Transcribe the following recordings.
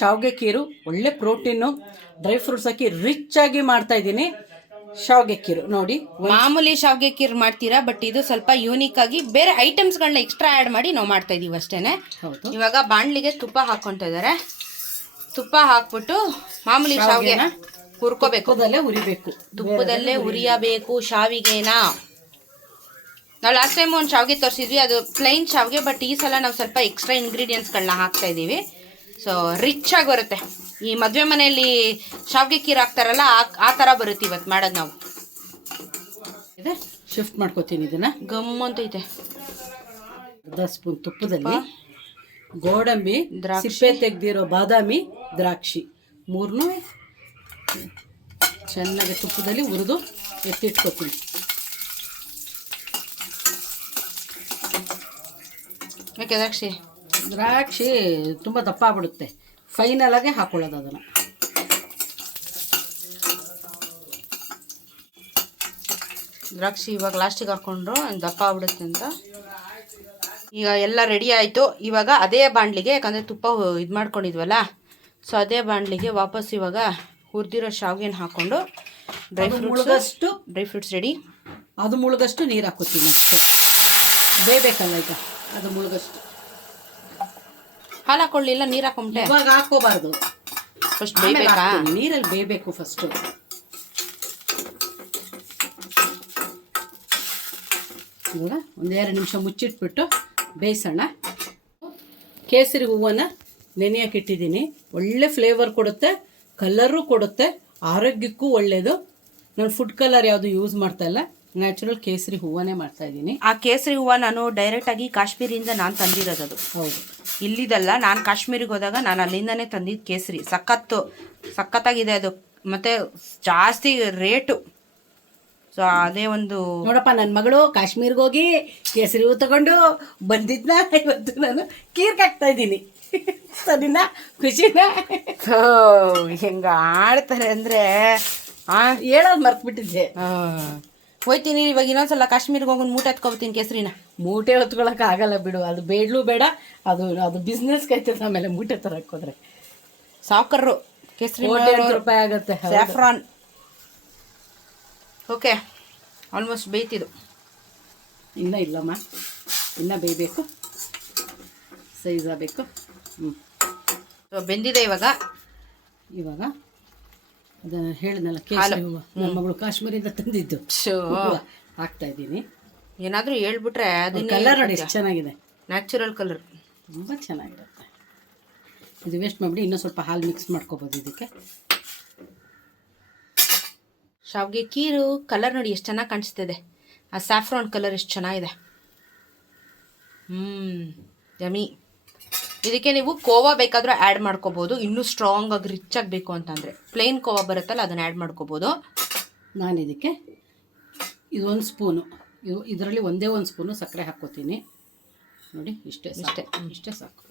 ಶಾವಿಗೆ ಖೀರು ಒಳ್ಳೆ protein, dry fruits ಹಾಕಿ rich ಆಗಿ ಮಾಡ್ತಾ ಇದ್ದೀನಿ ಶಾವಿಗೆ ಖೀರು. ನೋಡಿ, ಮಾಮೂಲಿ ಶಾವಿಗೆ ಖೀರ್ ಮಾಡ್ತೀರಾ, ಬಟ್ ಇದು ಸ್ವಲ್ಪ ಯೂನಿಕ್ ಆಗಿ ಬೇರೆ ಐಟಮ್ಸ್ಗಳನ್ನ ಎಕ್ಸ್ಟ್ರಾ ಆ್ಯಡ್ ಮಾಡಿ ನಾವು ಮಾಡ್ತಾ ಇದೀವಿ ಅಷ್ಟೇನೆ. ಹೌದು. ಇವಾಗ ಬಾಣಲಿಗೆ ತುಪ್ಪ ಹಾಕ್ಕೊಂತ ಇದ್ದಾರೆ. ತುಪ್ಪ ಹಾಕ್ಬಿಟ್ಟು ಮಾಮೂಲಿ ಶಾವಿಗೆನ ಹುರ್ಕೋಬೇಕು. ತುಪ್ಪದಲ್ಲೇ ಉರಿಯಬೇಕು ಶಾವಿಗೆನ. ನಾವು ಲಾಸ್ಟ್ ಟೈಮ್ ಒಂದು ಶಾವಿಗೆ ತೋರಿಸಿದ್ವಿ, ಅದು ಪ್ಲೈನ್ ಶಾವಿಗೆ, ಬಟ್ ಈ ಸಲ ನಾವು ಸ್ವಲ್ಪ ಎಕ್ಸ್ಟ್ರಾ ಇಂಗ್ರೀಡಿಯೆಂಟ್ಸ್ಗಳನ್ನ ಹಾಕ್ತಾ ಇದ್ದೀವಿ. ಸೊ ರಿಚ್ ಆಗಿ ಬರುತ್ತೆ. ಈ ಮದುವೆ ಮನೆಯಲ್ಲಿ ಶಾವಿಗೆ ಖೀರ್ ಹಾಕ್ತಾರಲ್ಲ ಆ ಥರ ಬರುತ್ತೆ ಇವತ್ತು ಮಾಡೋದು ನಾವು. ಇದೆ ಶಿಫ್ಟ್ ಮಾಡ್ಕೋತೀನಿ. ಇದನ್ನು ಗಮ್ ಅಂತೈತೆ. ಅರ್ಧ ಸ್ಪೂನ್ ತುಪ್ಪದಲ್ಲಿ ಗೋಡಂಬಿ, ಸಿಪ್ಪೆ ತೆಗೆದಿರೋ ಬಾದಾಮಿ, ದ್ರಾಕ್ಷಿ ಮೂರನ್ನೂ ಚೆನ್ನಾಗಿ ತುಪ್ಪದಲ್ಲಿ ಹುರಿದು ಎತ್ತಿಟ್ಕೋತೀನಿ. ಯಾಕೆ ದ್ರಾಕ್ಷಿ ತುಂಬ ದಪ್ಪ ಆಗ್ಬಿಡುತ್ತೆ, ಫೈನಲ್ ಆಗಿ ಹಾಕೊಳ್ಳೋದು ಅದನ್ನು. ದ್ರಾಕ್ಷಿ ಇವಾಗ ಲಾಸ್ಟಿಗೆ ಹಾಕ್ಕೊಂಡ್ರು ದಪ್ಪ ಆಗ್ಬಿಡುತ್ತೆ ಅಂತ. ಈಗ ಎಲ್ಲ ರೆಡಿ ಆಯಿತು. ಇವಾಗ ಅದೇ ಬಾಣಲಿಗೆ, ಯಾಕಂದರೆ ತುಪ್ಪ ಇದು ಮಾಡ್ಕೊಂಡಿದ್ವಲ್ಲ, ಸೊ ಅದೇ ಬಾಣಲಿಗೆ ವಾಪಸ್ ಇವಾಗ ಹುರಿದಿರೋ ಶಾವಿಗೆನ ಹಾಕ್ಕೊಂಡು ಡ್ರೈ ಫ್ರೂಟ್ಸ್ ರೆಡಿ. ಅದು ಮುಳುಗಷ್ಟು ನೀರು ಹಾಕೋತೀನಿ ಅಷ್ಟೇ. ಬೇಯಬೇಕಲ್ಲ ಈಗ, ಅದು ಮುಳುಗಷ್ಟು. ಹಾಲು ಹಾಕೊಳ್ಳಿಲ್ಲ, ನೀರು ಹಾಕೊಂಬಿಟ್ಟೆ. ಇವಾಗ ಹಾಕೋಬಾರ್ದು, ಫಸ್ಟ್ ಬೇಯಬೇಕಾ? ನೀರಲ್ಲಿ ಬೇಯಬೇಕು ಫಸ್ಟು. ಇವಾಗ ಒಂದೆರಡು ನಿಮಿಷ ಮುಚ್ಚಿಟ್ಬಿಟ್ಟು ಬೇಯಿಸೋಣ. ಕೇಸರಿ ಹೂವನ್ನು ನೆನೆಯೋಕೆ ಇಟ್ಟಿದ್ದೀನಿ. ಒಳ್ಳೆ ಫ್ಲೇವರ್ ಕೊಡುತ್ತೆ, ಕಲರು ಕೊಡುತ್ತೆ, ಆರೋಗ್ಯಕ್ಕೂ ಒಳ್ಳೆಯದು. ನಾನು ಫುಡ್ ಕಲರ್ ಯಾವುದು ಯೂಸ್ ಮಾಡ್ತಾ ಇಲ್ಲ, ನ್ಯಾಚುರಲ್ ಕೇಸರಿ ಹೂವನ್ನೇ ಮಾಡ್ತಾ ಇದ್ದೀನಿ. ಆ ಕೇಸರಿ ಹೂವು ನಾನು ಡೈರೆಕ್ಟಾಗಿ ಕಾಶ್ಮೀರಿಂದ ನಾನು ತಂದಿರೋದು. ಅದು ಹೌದು, ಇಲ್ಲಿದಲ್ಲ. ನಾನು ಕಾಶ್ಮೀರಿಗೆ ಹೋದಾಗ ನಾನು ಅಲ್ಲಿಂದನೇ ತಂದಿದ್ದು ಕೇಸರಿ. ಸಖತ್ತಾಗಿದೆ ಅದು, ಮತ್ತು ಜಾಸ್ತಿ ರೇಟು. ಸೊ ಅದೇ ಒಂದು ನೋಡಪ್ಪ, ನನ್ನ ಮಗಳು ಕಾಶ್ಮೀರ್ಗೆ ಹೋಗಿ ಕೇಸರಿ ಹೂ ತಗೊಂಡು ಬಂದಿದ್ನ ಇವತ್ತು ನಾನು ಕೀರ್ಗೆ ಹಾಕ್ತಾ ಇದ್ದೀನಿ. ಸರಿನಾ? ಖುಷಿನಾ? ಹೆಂಗ ಆಡ್ತಾರೆ ಅಂದರೆ ಹೇಳೋದು ಮರ್ತ್ಬಿಟ್ಟಿದ್ದೆ. ಹೋಯ್ತೀನಿ ಇವಾಗ ಇನ್ನೊಂದ್ಸಲ ಕಾಶ್ಮೀರಿಗೆ ಹೋಗಿ ಮೂಟೆ ಎತ್ಕೊಳ್ತೀನಿ ಕೇಸರಿನ. ಮೂಟೆ ಹೊತ್ಕೊಳಕ್ಕೆ ಆಗಲ್ಲ ಬಿಡು, ಅದು ಬೇಡಲೂ ಬೇಡ. ಅದು ಬಿಸ್ನೆಸ್ಗೆ ಆಯ್ತದೆ. ಆಮೇಲೆ ಮೂಟೆ ತರಕ್ಕೆ ಹೋದ್ರೆ ಸಾವ್ಕರ್ರು ಕೇಸರಿ ರೂಪಾಯಿ ಆಗುತ್ತೆ. ಸ್ಯಾಫ್ರಾನ್. ಓಕೆ, ಆಲ್ಮೋಸ್ಟ್ ಬೇಯ್ತಿದ್ದು. ಇನ್ನೂ ಇಲ್ಲಮ್ಮ, ಇನ್ನೂ ಬೇಯಬೇಕು, ಸೈಜ್ ಆಗಬೇಕು. ಬೆಂದಿದೆ ಇವಾಗ. ಅದನ್ನು ಹೇಳಿದ್ನಲ್ಲ, ಕೇಸರಿ ಹೂವು ನನ್ನ ಮಗಳು ಕಾಶ್ಮೀರಿಂದ ತಂದಿದ್ದು ಹಾಕ್ತಾ ಇದ್ದೀನಿ. ಏನಾದರೂ ಹೇಳ್ಬಿಟ್ರೆ ಅದನ್ನ ಕಲರ್ ನೋಡಿ ಎಷ್ಟು ಚೆನ್ನಾಗಿದೆ, ನ್ಯಾಚುರಲ್ ಕಲರ್, ತುಂಬ ಚೆನ್ನಾಗಿರುತ್ತೆ. ಇದು ವೇಸ್ಟ್ ಮಾಡಿಬಿಡಿ, ಇನ್ನೂ ಸ್ವಲ್ಪ ಹಾಲು ಮಿಕ್ಸ್ ಮಾಡ್ಕೋಬೋದು ಇದಕ್ಕೆ. ಶಾವಿಗೆ ಖೀರು ಕಲರ್ ನೋಡಿ ಎಷ್ಟು ಚೆನ್ನಾಗಿ ಕಾಣಿಸ್ತಿದೆ. ಆ ಸ್ಯಾಫ್ರಾನ್ ಕಲರ್ ಎಷ್ಟು ಚೆನ್ನಾಗಿದೆ. ಯಮಿ. ಇದಕ್ಕೆ ನೀವು ಕೋವಾ ಬೇಕಾದರೂ ಆ್ಯಡ್ ಮಾಡ್ಕೋಬೋದು, ಇನ್ನೂ ಸ್ಟ್ರಾಂಗ್ ಆಗಿ ರಿಚ್ ಆಗಬೇಕು ಅಂತಂದರೆ. ಪ್ಲೇನ್ ಕೋವಾ ಬರುತ್ತಲ್ಲ, ಅದನ್ನು ಆ್ಯಡ್ ಮಾಡ್ಕೋಬೋದು. ನಾನು ಇದಕ್ಕೆ ಇದೊಂದು ಸ್ಪೂನು, ಇದರಲ್ಲಿ ಒಂದೇ ಒಂದು ಸ್ಪೂನು ಸಕ್ಕರೆ ಹಾಕ್ಕೋತೀನಿ. ನೋಡಿ, ಇಷ್ಟೇ ಸಾಕು.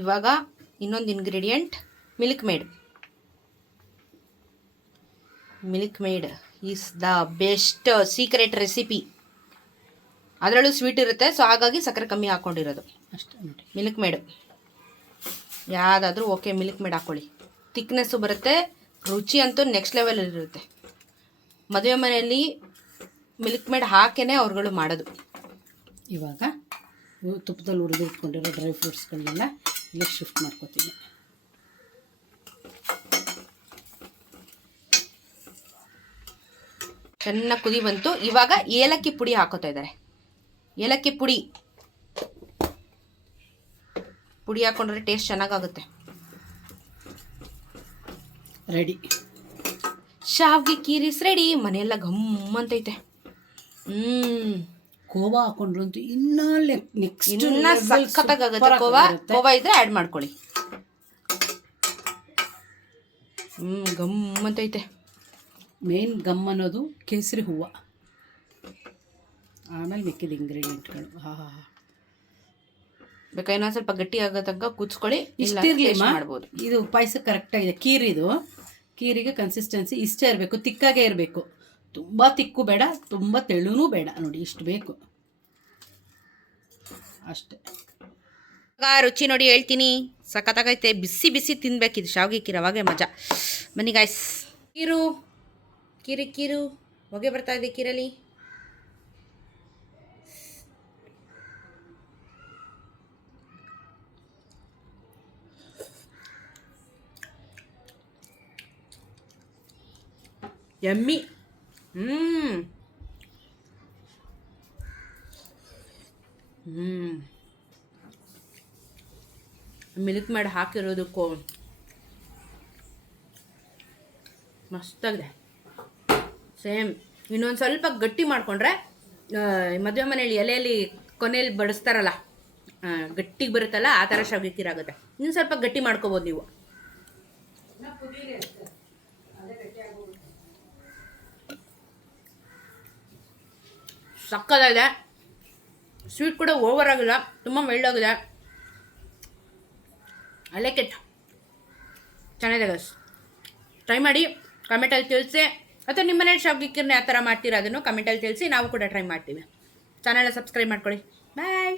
ಇವಾಗ ಇನ್ನೊಂದು ingredient, milk made is the best secret recipe. ಅದರಲ್ಲೂ ಸ್ವೀಟ್ ಇರುತ್ತೆ, ಸೊ ಹಾಗಾಗಿ ಸಕ್ಕರೆ ಕಮ್ಮಿ ಹಾಕ್ಕೊಂಡಿರೋದು ಅಷ್ಟೇ. ನೋಡಿ, ಮಿಲ್ಕ್ ಮೇಡ್ ಯಾವುದಾದ್ರೂ ಓಕೆ, ಮಿಲ್ಕ್ ಮೇಡ್ ಹಾಕ್ಕೊಳ್ಳಿ. ತಿಕ್ನೆಸ್ಸು ಬರುತ್ತೆ, ರುಚಿ ಅಂತೂ ನೆಕ್ಸ್ಟ್ ಲೆವೆಲಲ್ಲಿರುತ್ತೆ. ಮದುವೆ ಮನೆಯಲ್ಲಿ ಮಿಲ್ಕ್ ಮೇಡ್ ಹಾಕೇ ಅವ್ರುಗಳು ಮಾಡೋದು. ಇವಾಗ ತುಪ್ಪದಲ್ಲಿ ಹುರಿದಿಟ್ಕೊಂಡಿರೋ ಡ್ರೈ ಫ್ರೂಟ್ಸ್ಗಳನ್ನೆಲ್ಲ ಇಲ್ಲಿಗೆ ಶಿಫ್ಟ್ ಮಾಡ್ಕೋತೀನಿ. ಚೆನ್ನಾಗಿ ಕುದಿ ಬಂತು. ಇವಾಗ ಏಲಕ್ಕಿ ಪುಡಿ ಹಾಕೋತಾ ಇದ್ದಾರೆ. ಏಲಕ್ಕಿ ಪುಡಿ ಹಾಕೊಂಡ್ರೆ ಟೇಸ್ಟ್ ಚೆನ್ನಾಗಾಗುತ್ತೆ. ರೆಡಿ, ಶಾವಿಗೆ ಖೀರಿಸ್ ರೆಡಿ. ಮನೆಯೆಲ್ಲ ಗಮ್ಮಂತೈತೆ. ಕೋವಾ ಹಾಕೊಂಡ್ರು ಅಂತೂ ಇನ್ನ ಸಖತ್ತಾಗುತ್ತೆ. ಕೋವಾ ಇದ್ರೆ ಆ್ಯಡ್ ಮಾಡ್ಕೊಳ್ಳಿ. ಗಮ್ಮಂತೈತೆ. ಮೇನ್ ಗಮ್ ಅನ್ನೋದು ಕೇಸರಿ ಹೂವು, ಆಮೇಲೆ ಮಿಕ್ಕಿದ ಇಂಗ್ರೀಡಿಯೆಂಟ್ಗಳು. ಬೇಕಾ ಇನ್ನೊಂದು ಸ್ವಲ್ಪ ಗಟ್ಟಿ ಆಗೋ ತನಕ ಕುಚ್ಕೊಳ್ಳಿ. ಇಷ್ಟಿರಲಿ ಮಾಡ್ಬೋದು. ಇದು ಪಾಯಸ ಕರೆಕ್ಟಾಗಿದೆ. ಕೀರಿಗೆ ಕನ್ಸಿಸ್ಟೆನ್ಸಿ ಇಷ್ಟೇ ಇರಬೇಕು, ತಿಕ್ಕಾಗೇ ಇರಬೇಕು. ತುಂಬ ತಿಕ್ಕು ಬೇಡ, ತುಂಬ ತೆಳುನೂ ಬೇಡ. ನೋಡಿ, ಇಷ್ಟು ಬೇಕು. ಅಷ್ಟೇ. ರುಚಿ ನೋಡಿ ಹೇಳ್ತೀನಿ, ಸಖತ್ತಾಗೈತೆ. ಬಿಸಿ ಬಿಸಿ ತಿನ್ಬೇಕಿದು ಶಾವಿಗೆ ಕೀರು, ಅವಾಗೆ ಮಜಾ. ಬನ್ನಿ ಗಾಯ್ಸ್. ಕೀರು ಹೊಗೆ ಬರ್ತಾ ಇದೆ ಕೀರಲ್ಲಿ. ಯಮ್ಮಿ. ಮಿಲ್ಕ್ ಮಾಡಿ ಹಾಕಿರೋದಕ್ಕೂ ಮಸ್ತಾಗಿದೆ. ಸೇಮ್ ಇನ್ನೊಂದು ಸ್ವಲ್ಪ ಗಟ್ಟಿ ಮಾಡಿಕೊಂಡ್ರೆ ಮದುವೆ ಮನೇಲಿ ಎಲೆಯಲ್ಲಿ ಕೊನೆಯಲ್ಲಿ ಬಡಿಸ್ತಾರಲ್ಲ, ಗಟ್ಟಿಗೆ ಬರುತ್ತಲ್ಲ, ಆ ಥರ ಶಾವಿಗೆ ಕೀರಾಗುತ್ತೆ. ಇನ್ನು ಸ್ವಲ್ಪ ಗಟ್ಟಿ ಮಾಡ್ಕೋಬೋದು ನೀವು. ಸಕ್ಕತ್ತಾಗಿದೆ. ಸ್ವೀಟ್ ಕೂಡ ಓವರ್ ಆಗಿಲ್ಲ, ತುಂಬ ಮೆಲ್ಡ್ ಆಗಿದೆ. I like it. ಚೆನ್ನಾಗಿದೆ ಗೈಸ್, ಟ್ರೈ ಮಾಡಿ, ಕಮೆಂಟಲ್ಲಿ ತಿಳಿಸಿ. ಅಥವಾ ನಿಮ್ಮ ಮನೇಲಿ ಶಾವಿಗೆ ಕೀರನ್ನ ಯಾವ ಥರ ಮಾಡ್ತೀರಾ ಅದನ್ನು ಕಮೆಂಟಲ್ಲಿ ತಿಳಿಸಿ, ನಾವು ಕೂಡ ಟ್ರೈ ಮಾಡ್ತೀವಿ. ಚಾನಲ್ನ ಸಬ್ಸ್ಕ್ರೈಬ್ ಮಾಡ್ಕೊಳ್ಳಿ. ಬಾಯ್.